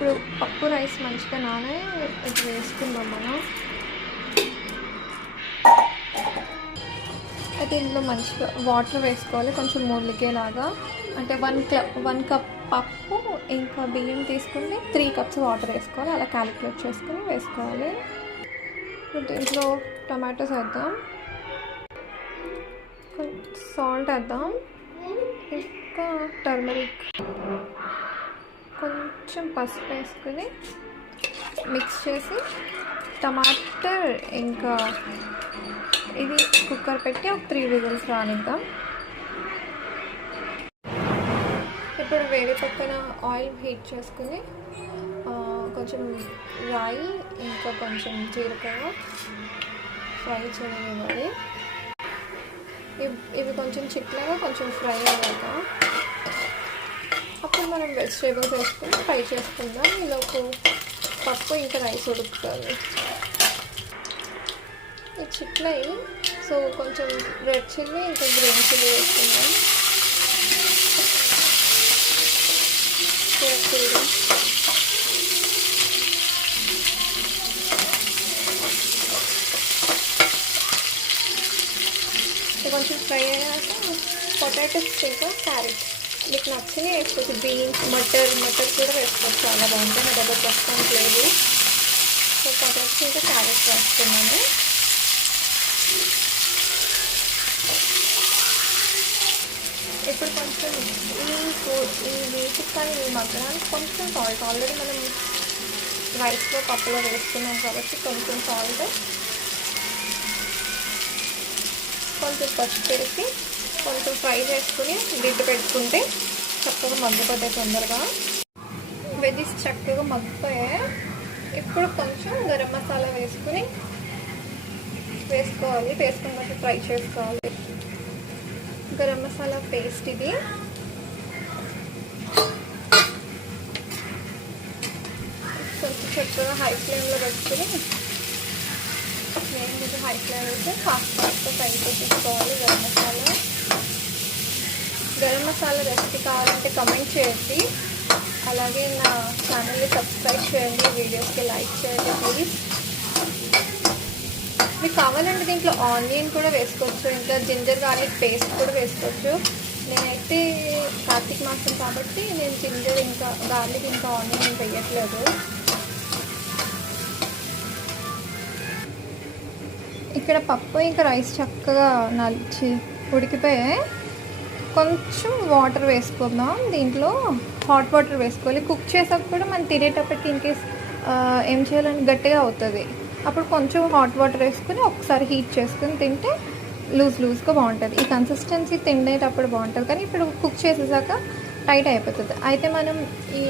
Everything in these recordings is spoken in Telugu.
ఇప్పుడు పప్పు రైస్ మంచిగా నానే ఇది వేసుకుందాం మనం. అయితే ఇందులో మంచిగా వాటర్ వేసుకోవాలి, కొంచెం ములిగేలాగా. అంటే 1 కప్ పప్పు ఇంకా బియ్యం తీసుకుని 3 కప్స్ వాటర్ వేసుకోవాలి. అలా క్యాలిక్యులేట్ చేసుకుని వేసుకోవాలి. ఇప్పుడు దీంట్లో టమాటోస్ వేద్దాం, సాల్ట్ వేద్దాం, ఇంకా టర్మరిక్, కొంచెం పసుపు వేసుకుని మిక్స్ చేసి టమాటర్ ఇంకా ఇది కుక్కర్ పెట్టి ఒక 3 విజిల్స్ రానిద్దాం. ఇప్పుడు వేరే పక్కన ఆయిల్ హీట్ చేసుకుని కొంచెం రాయి ఇంకా కొంచెం జీలకర్ర ఫ్రై చేయనివ్వాలి. ఇవి కొంచెం చిట్లగా కొంచెం ఫ్రై అయ్యాక అప్పుడు మనం వెజిటేబుల్స్ వేసుకుని ఫ్రై చేసుకుందాం. ఈలోపు పప్పు ఇంకా రైస్ ఉడుకుతుంది. ఈ చిట్లయి సో కొంచెం రెడ్ చిల్లీ ఇంకా గ్రీన్ చిల్లీ వేసుకుందాం. కొంచెం ఫ్రై అయ్యాక పొటాటోస్ ఇంకా క్యారెట్ మీకు నచ్చినవి వేసుకోవచ్చు. బీన్స్, మటర్ కూడా వేసుకోవచ్చు, చాలా బాగుంటుంది. నా దగ్గర ప్రస్తుతానికి లేదు. సో పొటాటోస్ ఇంకా క్యారెట్ వేస్తున్నాను. ఇప్పుడు కొంచెం ఈ వీటికి కానీ ఈ మగ్గడానికి కొంచెం సాల్ట్, ఆల్రెడీ మనం రైస్లో పప్పులో వేసుకున్నాం కాబట్టి కొంచెం సాల్ట్, కొంచెం పసుపు వేసి కొంచెం ఫ్రై చేసుకుని లిడ్ పెట్టుకుంటే చక్కగా మగ్గిపోతాయి తొందరగా. వెజ్జెస్ చక్కగా మగ్గిపోయాయి. ఇప్పుడు కొంచెం గరం మసాలా వేసుకోవాలి. వేసుకున్న తర్వాత ఫ్రై చేసుకోవాలి. గరం మసాలా పేస్ట్ ఇది. కొంచెం చక్కగా హై ఫ్లేమ్లో పెట్టుకుని నేను ఇది హై ఫ్లేమ్ వేసి ఫాస్ట్గా ఫ్రై చేసుకోవాలి. గరం మసాలా రెసిపీ కావాలంటే కమెంట్ చేయండి. అలాగే నా ఛానల్ని సబ్స్క్రైబ్ చేయండి, వీడియోస్కి లైక్ చేయండి ప్లీజ్. మీకు కావాలంటే దీంట్లో ఆనియన్ కూడా వేసుకోవచ్చు, ఇంకా జింజర్ గార్లిక్ పేస్ట్ కూడా వేసుకోవచ్చు. నేనైతే కార్తీక మాసం కాబట్టి నేను జింజర్ ఇంకా గార్లిక్ ఇంకా ఆనియన్ వేయట్లేదు. ఇక్కడ పప్పు ఇంకా రైస్ చక్కగా నలిచి ఉడికిపోయాయి. కొంచెం వాటర్ వేసుకుందాం. దీంట్లో హాట్ వాటర్ వేసుకోవాలి. కుక్ చేసాక కూడా మనం తినేటప్పటికి ఇన్కేస్ ఏం చేయాలని గట్టిగా అవుతుంది. అప్పుడు కొంచెం హాట్ వాటర్ వేసుకుని ఒకసారి హీట్ చేసుకుని తింటే లూజ్గా బాగుంటుంది. ఈ కన్సిస్టెన్సీ తినేటప్పుడు బాగుంటుంది, కానీ ఇప్పుడు కుక్ చేసేసాక టైట్ అయిపోతుంది. అయితే మనం ఈ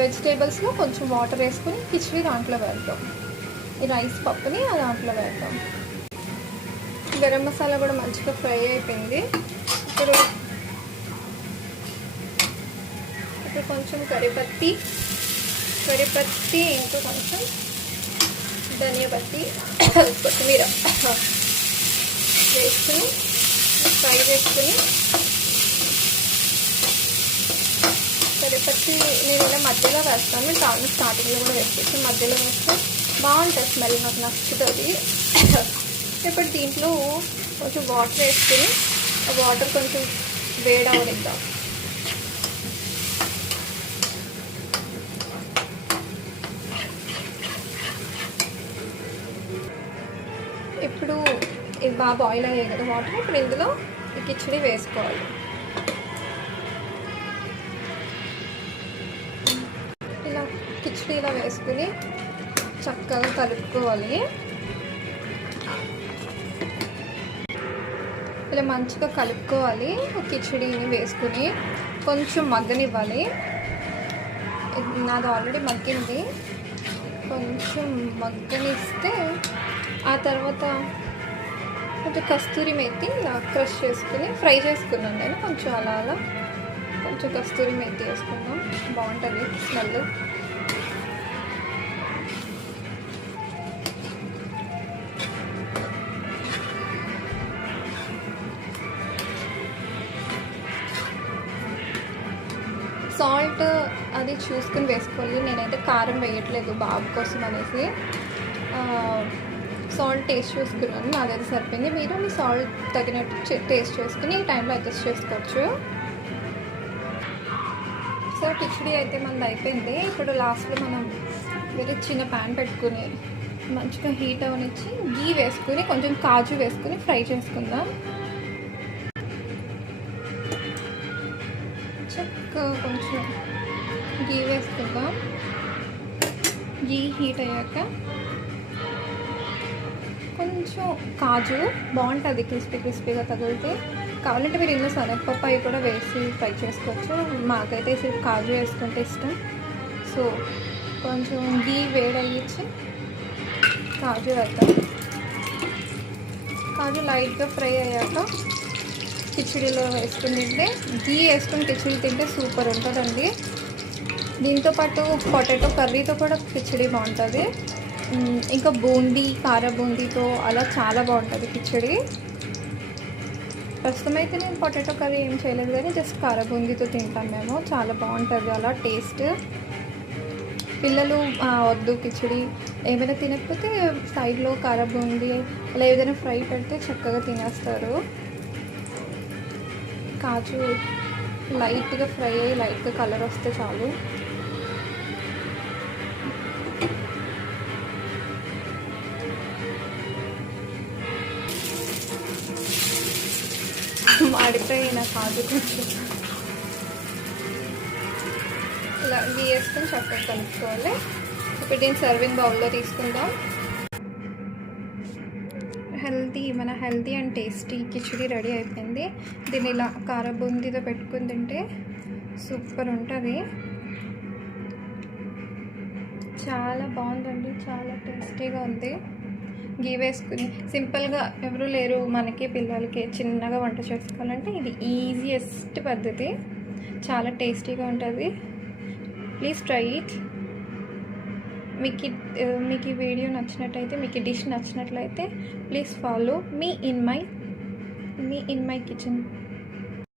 వెజిటేబుల్స్లో కొంచెం వాటర్ వేసుకుని కిచిడి దాంట్లో వేద్దాం. ఈ రైస్ పప్పుని దాంట్లో వేద్దాం. గరం మసాలా కూడా మంచిగా ఫ్రై అయిపోయింది. ఇప్పుడు కొంచెం కరిపత్తి ఇంకా కొంచెం ధనియా పత్తి, కొత్తిమీర వేసుకుని ఫ్రై చేసుకుని, కరిపత్తి నేను ఇలా మధ్యలో వేస్తాను. టాను స్టార్టింగ్లో కూడా వేసుకోవచ్చు, మధ్యలో వేస్తే బాగుంటుంది, స్మెల్ నాకు నచ్చుతుంది. ఇప్పుడు దీంట్లో కొంచెం వాటర్ వేసుకుని ఆ వాటర్ కొంచెం వేడవనిద్దాం. ఇప్పుడు ఇది బాగా బాయిల్ అయ్యాయి కదా వాటర్. ఇప్పుడు ఇందులో ఈ కిచిడి వేసుకోవాలి. ఇలా కిచిడి ఇలా వేసుకుని చక్కగా కలుపుకోవాలి. ఇలా మంచిగా కలుపుకోవాలి. కిచిడిని వేసుకుని కొంచెం మగ్గనివ్వాలి. నాది ఆల్రెడీ మగ్గింది, కొంచెం మగ్గనిస్తే ఆ తర్వాత కొంచెం కస్తూరి మేతి ఇలా క్రష్ చేసుకుని ఫ్రై చేసుకున్నాను నేను. కొంచెం అలా కొంచెం కస్తూరి మేతి వేసుకున్నాం, బాగుంటుంది స్మెల్. సాల్ట్ అది అన్నీ చూసుకుని వేసుకోవాలి. నేనైతే కారం వేయట్లేదు బాబు కోసం అనేసి. సాల్ట్ టేస్ట్ చూసుకున్నాను, నాదైతే సరిపోయింది. మీరు మీ సాల్ట్ తగినట్టు టేస్ట్ చేసుకుని ఈ టైంలో అడ్జస్ట్ చేసుకోవచ్చు. సో కిచిడి అయితే మనది అయిపోయింది. ఇప్పుడు లాస్ట్లో మనం వేరే చిన్న ప్యాన్ పెట్టుకుని మంచిగా హీట్ అవనిచ్చి గీ వేసుకుని కొంచెం కాజు వేసుకుని ఫ్రై చేసుకుందాం. చక్కగా కొంచెం గీ వేసుకుందాం. గీ హీట్ అయ్యాక కొంచెం కాజు బాగుంటుంది, క్రిస్పీగా తగిలితే. కావాలంటే మీరు ఇందులో శనగపప్పు అవి కూడా వేసి ఫ్రై చేసుకోవచ్చు. మాకైతే కాజు వేసుకుంటే ఇష్టం. సో కొంచెం గీ వేడయ్యించి కాజు వేద్దాం. కాజు లైట్గా ఫ్రై అయ్యాక కిచిడిలో వేసుకుని తింటే, గీ వేసుకుని కిచిడి తింటే సూపర్ ఉంటుందండి. దీంతోపాటు పొటాటో కర్రీతో కూడా కిచిడి బాగుంటుంది. ఇంకా బూందీ, కార బూందీతో అలా చాలా బాగుంటుంది కిచిడి. ప్రస్తుతం అయితే నేను పొటాటో కర్రీ ఏం చేయలేదు కానీ జస్ట్ కార బూందీతో తింటాం మేము. చాలా బాగుంటుంది అలా టేస్ట్. పిల్లలు వద్దు కిచిడి ఏమైనా తినకపోతే సైడ్లో కార బూందీ అలా ఏదైనా ఫ్రై పెడితే చక్కగా తినేస్తారు. కాజు లైట్గా ఫ్రై అయ్యి లైట్గా కలర్ వస్తే చాలు. మాడిపోయిన కాజు కొంచెం ఇలా గీ వేసుకొని చక్కగా కలుపుకోవాలి. ఇప్పుడు దీన్ని సర్వింగ్ బౌల్లో తీసుకుందాం. మన healthy and tasty khichdi ready అయిపోయింది. దీన్ని ఇలా కార బూందీతో పెట్టుకుని తింటే సూపర్ ఉంటుంది. చాలా బాగుందండి, చాలా టేస్టీగా ఉంది. గీ వేసుకుని సింపుల్గా ఎవరు లేరు మనకి పిల్లలకి చిన్నగా వంట చేసుకోవాలంటే ఇది ఈజియెస్ట్ పద్ధతి. చాలా టేస్టీగా ఉంటుంది. Please try it. మీకు ఈ వీడియో నచ్చినట్టయితే, మీకు ఈ డిష్ నచ్చినట్లయితే please follow me in my kitchen.